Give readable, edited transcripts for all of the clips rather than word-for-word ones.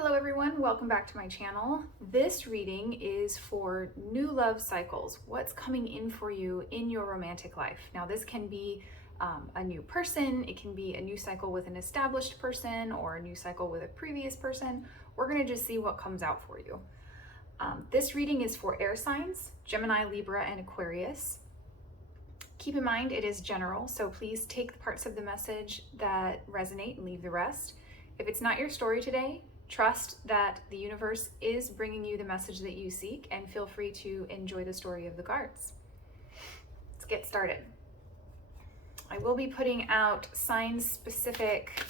Hello everyone, welcome back to my channel. This reading is for new love cycles. What's coming in for you in your romantic life? Now this can be a new person, it can be a new cycle with an established person or a new cycle with a previous person. We're gonna just see what comes out for you. This reading is for air signs, Gemini, Libra, and Aquarius. Keep in mind it is general, so please take the parts of the message that resonate and leave the rest. If it's not your story today, trust that the universe is bringing you the message that you seek, and feel free to enjoy the story of the cards. Let's get started. I will be putting out sign-specific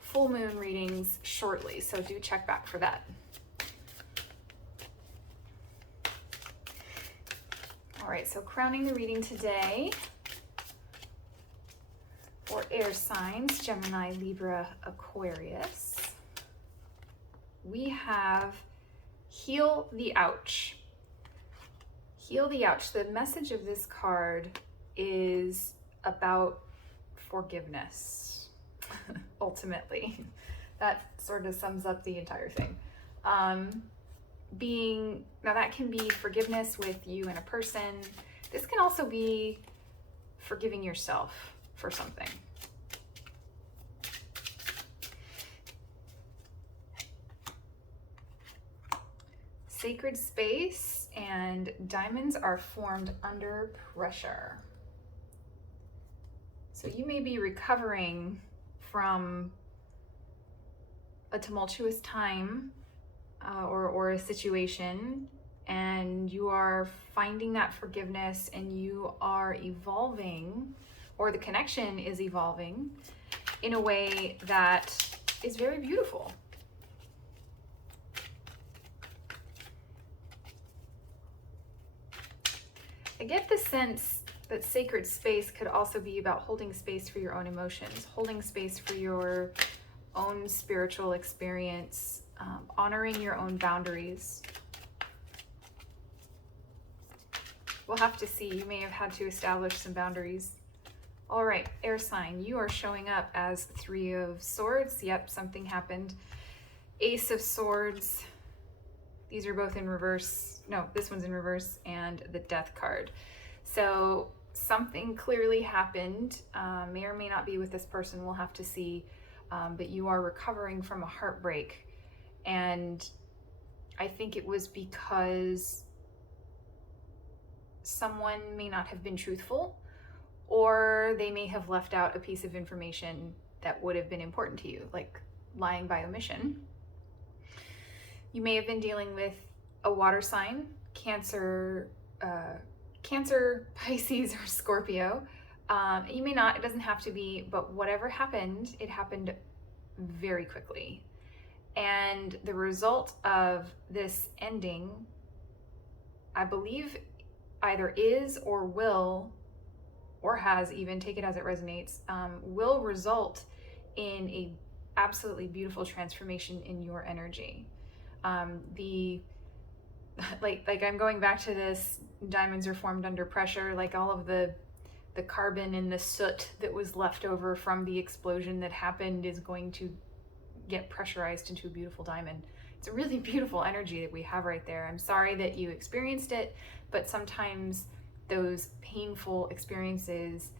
full moon readings shortly, so do check back for that. All right, so crowning the reading today for air signs, Gemini, Libra, Aquarius, we have heal the ouch. Heal the ouch. The message of this card is about forgiveness, ultimately. That sort of sums up the entire thing. Now that can be forgiveness with you and a person. This can also be forgiving yourself for something. Sacred space and diamonds are formed under pressure. So you may be recovering from a tumultuous time or a situation, and you are finding that forgiveness and you are evolving, or the connection is evolving in a way that is very beautiful. I get the sense that sacred space could also be about holding space for your own emotions, holding space for your own spiritual experience, honoring your own boundaries. We'll have to see. You may have had to establish some boundaries. All right, air sign, you are showing up as Three of Swords. Yep, something happened. Ace of Swords. These are both in reverse. No, this one's in reverse, and the Death card. So something clearly happened, may or may not be with this person, we'll have to see, but you are recovering from a heartbreak. And I think it was because someone may not have been truthful, or they may have left out a piece of information that would have been important to you, like lying by omission. You may have been dealing with a water sign, Cancer, Pisces, or Scorpio. You may not, it doesn't have to be, but whatever happened, it happened very quickly. And the result of this ending, I believe, either is or will, or has even, take it as it resonates, will result in a absolutely beautiful transformation in your energy. Like I'm going back to this, diamonds are formed under pressure, like all of the carbon and the soot that was left over from the explosion that happened is going to get pressurized into a beautiful diamond. It's a really beautiful energy that we have right there. I'm sorry that you experienced it, but sometimes those painful experiences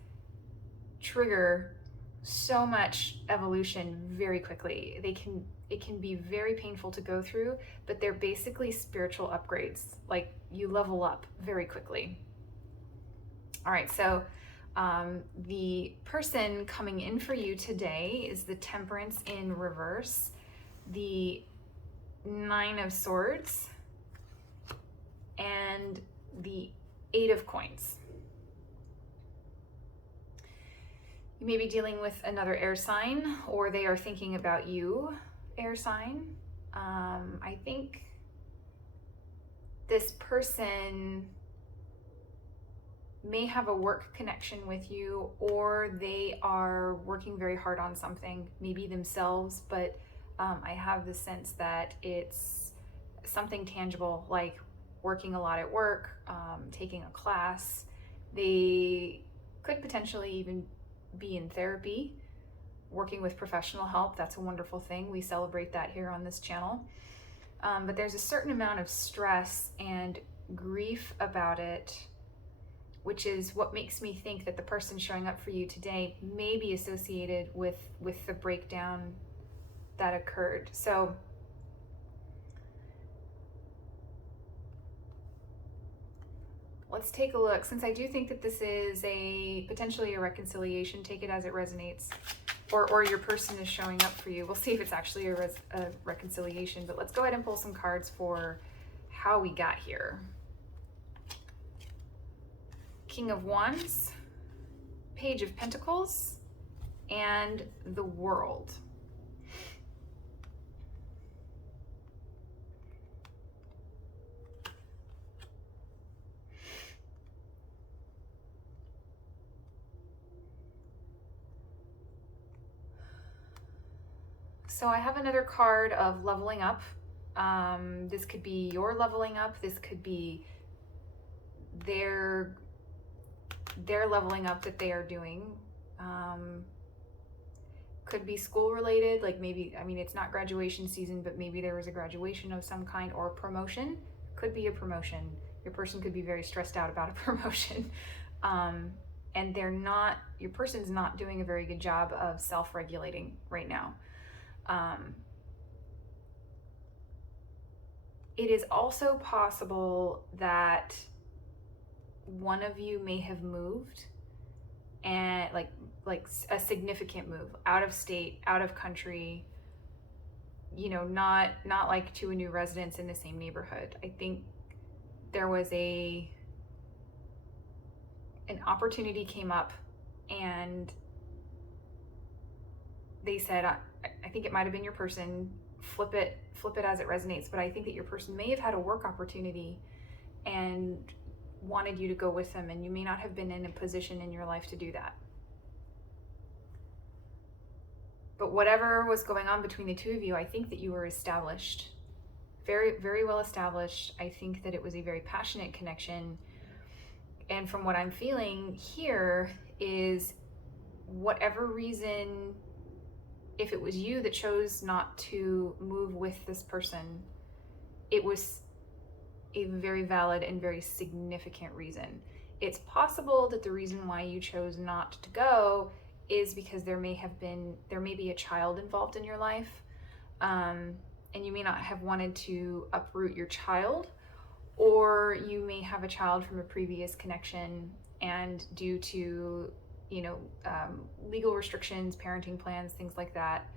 trigger so much evolution very quickly. It can be very painful to go through, but they're basically spiritual upgrades. Like, you level up very quickly. All right, so the person coming in for you today is the Temperance in reverse, the Nine of Swords, and the Eight of Coins. You may be dealing with another air sign, or they are thinking about you, air sign. I think this person may have a work connection with you, or they are working very hard on something, maybe themselves, but I have the sense that it's something tangible, like working a lot at work, taking a class. They could potentially even be in therapy. working with professional help, that's a wonderful thing. We celebrate that here on this channel. But there's a certain amount of stress and grief about it, which is what makes me think that the person showing up for you today may be associated with the breakdown that occurred. So let's take a look. Since I do think that this is potentially a reconciliation, take it as it resonates, or your person is showing up for you. We'll see if it's actually a reconciliation, but let's go ahead and pull some cards for how we got here. King of Wands, Page of Pentacles, and the World. So I have another card of leveling up. This could be your leveling up. This could be their leveling up that they are doing. Could be school related, like maybe, I mean, it's not graduation season, but maybe there was a graduation of some kind, or a promotion. Could be a promotion. Your person could be very stressed out about a promotion. And your person's not doing a very good job of self-regulating right now. It is also possible that one of you may have moved, and like a significant move, out of state, out of country, not like to a new residence in the same neighborhood. I think there was an opportunity came up, and they said, I think it might have been your person, flip it as it resonates, but I think that your person may have had a work opportunity and wanted you to go with them, and you may not have been in a position in your life to do that. But whatever was going on between the two of you, I think that you were established, very, very well established. I think that it was a very passionate connection. And from what I'm feeling here is, whatever reason, if it was you that chose not to move with this person, it was a very valid and very significant reason. It's possible that the reason why you chose not to go is because there may be a child involved in your life, and you may not have wanted to uproot your child, or you may have a child from a previous connection, and due to legal restrictions, parenting plans, things like that,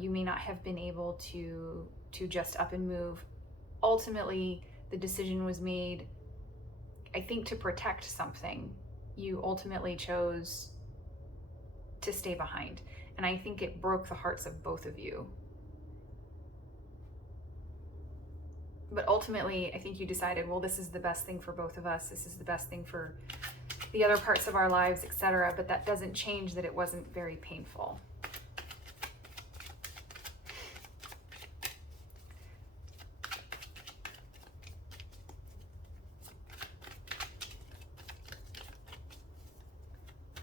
you may not have been able to just up and move. Ultimately, the decision was made, I think, to protect something. You ultimately chose to stay behind, and I think it broke the hearts of both of you. But ultimately, I think you decided, well, this is the best thing for both of us. This is the best thing for the other parts of our lives, etc. But that doesn't change that it wasn't very painful.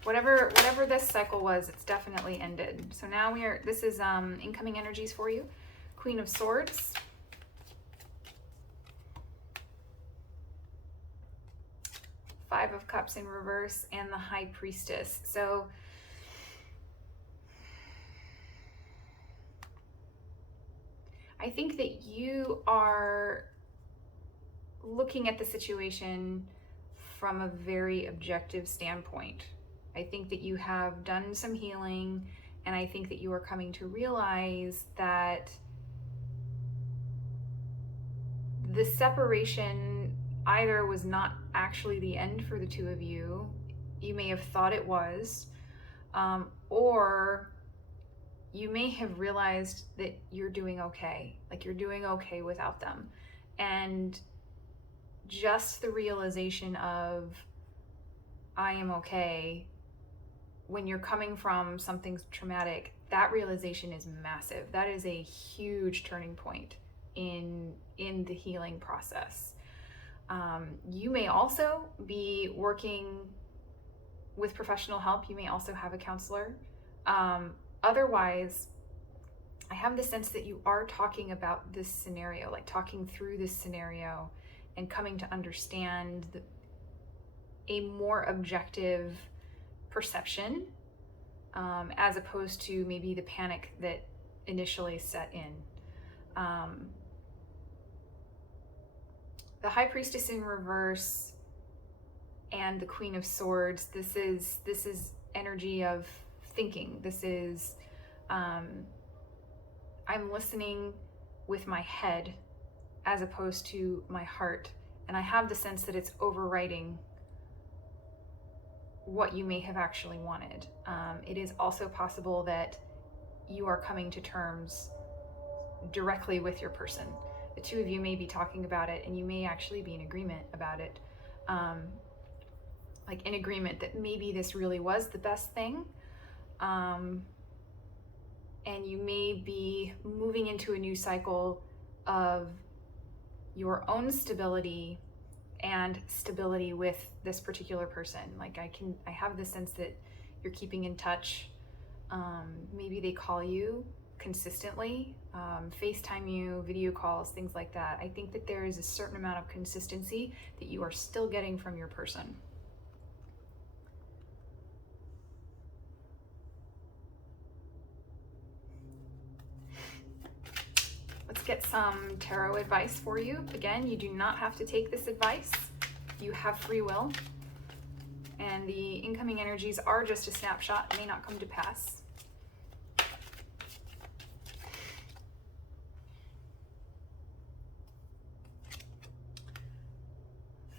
Whatever this cycle was, it's definitely ended. So now this is incoming energies for you. Queen of Swords. Five of Cups in reverse, and the High Priestess. So I think that you are looking at the situation from a very objective standpoint. I think that you have done some healing, and I think that you are coming to realize that the separation either was not actually the end for the two of you. You may have thought it was, or you may have realized that you're doing okay. Like, you're doing okay without them. And just the realization of, I am okay, when you're coming from something traumatic, that realization is massive. That is a huge turning point in the healing process. You may also be working with professional help. You may also have a counselor. Otherwise, I have the sense that you are talking about this scenario, like talking through this scenario and coming to understand a more objective perception, as opposed to maybe the panic that initially set in. The High Priestess in reverse and the Queen of Swords, this is energy of thinking. This is, I'm listening with my head as opposed to my heart. And I have the sense that it's overwriting what you may have actually wanted. It is also possible that you are coming to terms directly with your person. The two of you may be talking about it, and you may actually be in agreement about it. Like in agreement that maybe this really was the best thing. And you may be moving into a new cycle of your own stability and stability with this particular person. Like I have the sense that you're keeping in touch. Maybe they call you consistently, FaceTime you, video calls, things like that. I think that there is a certain amount of consistency that you are still getting from your person. Let's get some tarot advice for you. Again, you do not have to take this advice. You have free will. And the incoming energies are just a snapshot, it may not come to pass.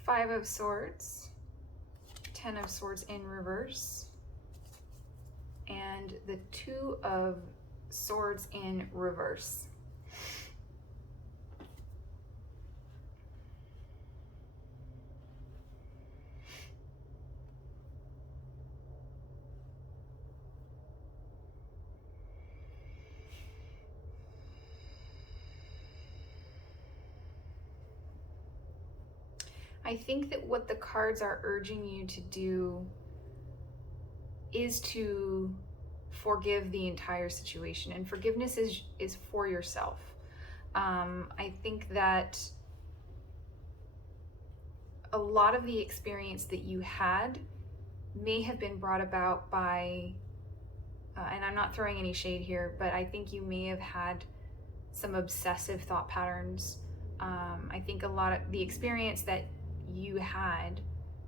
Five of Swords, 10 of Swords in reverse, and the 2 of Swords in reverse. I think that what the cards are urging you to do is to forgive the entire situation, and forgiveness is for yourself. I think that a lot of the experience that you had may have been brought about by, and I'm not throwing any shade here, but I think you may have had some obsessive thought patterns. I think a lot of the experience that you had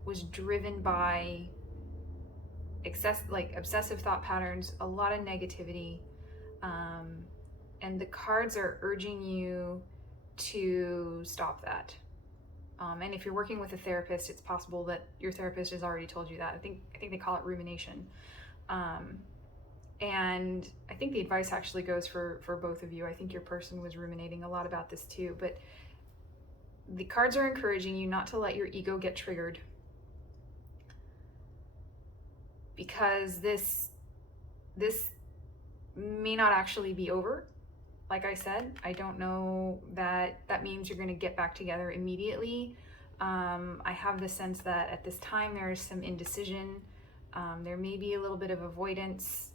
was driven by obsessive thought patterns, a lot of negativity, and the cards are urging you to stop that. And if you're working with a therapist, it's possible that your therapist has already told you that. I think they call it rumination. And I think the advice actually goes for both of you. I think your person was ruminating a lot about this too, but the cards are encouraging you not to let your ego get triggered, because this may not actually be over. Like I said, I don't know that means you're going to get back together immediately. I have the sense that at this time there is some indecision. There may be a little bit of avoidance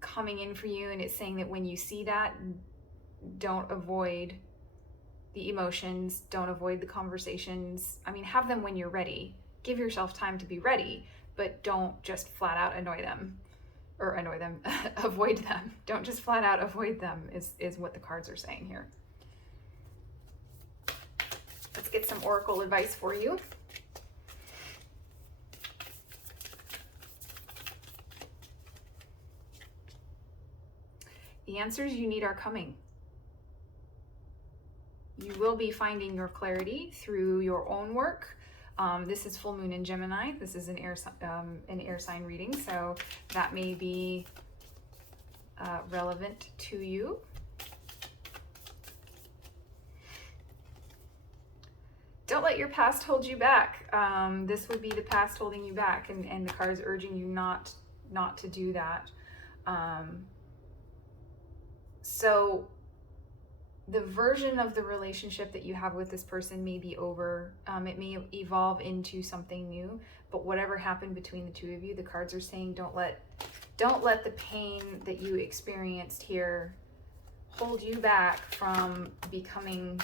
coming in for you, and it's saying that when you see that, don't avoid the emotions, don't avoid the conversations. I mean, have them when you're ready. Give yourself time to be ready, but don't just flat out avoid them. Don't just flat out avoid them is what the cards are saying here. Let's get some oracle advice for you. The answers you need are coming. You will be finding your clarity through your own work. This is full moon in Gemini. This is an air sign reading, so that may be relevant to you. Don't let your past hold you back. This would be the past holding you back, and the card is urging you not to do that. So the version of the relationship that you have with this person may be over. It may evolve into something new, but whatever happened between the two of you, the cards are saying don't let Don't let the pain that you experienced here hold you back from becoming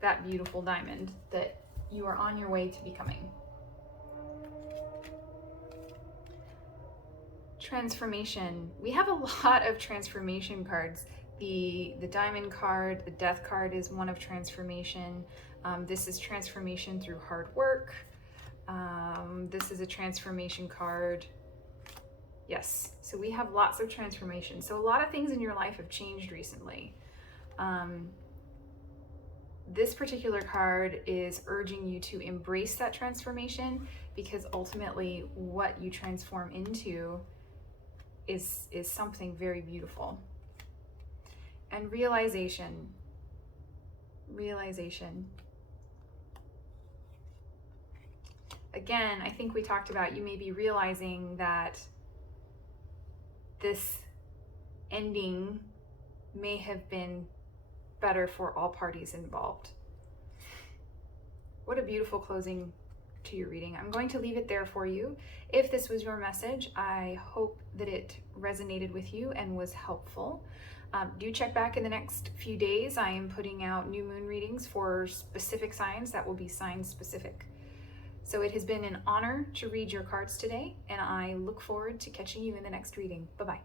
that beautiful diamond that you are on your way to becoming. Transformation. We have a lot of transformation cards. The diamond card, the death card is one of transformation. This is transformation through hard work. This is a transformation card. Yes, so we have lots of transformation. So a lot of things in your life have changed recently. This particular card is urging you to embrace that transformation, because ultimately what you transform into is something very beautiful. And realization. Again, I think we talked about, you may be realizing that this ending may have been better for all parties involved. What a beautiful closing to your reading. I'm going to leave it there for you. If this was your message, I hope that it resonated with you and was helpful. Do check back in the next few days. I am putting out new moon readings for specific signs that will be sign specific. So it has been an honor to read your cards today, and I look forward to catching you in the next reading. Bye-bye.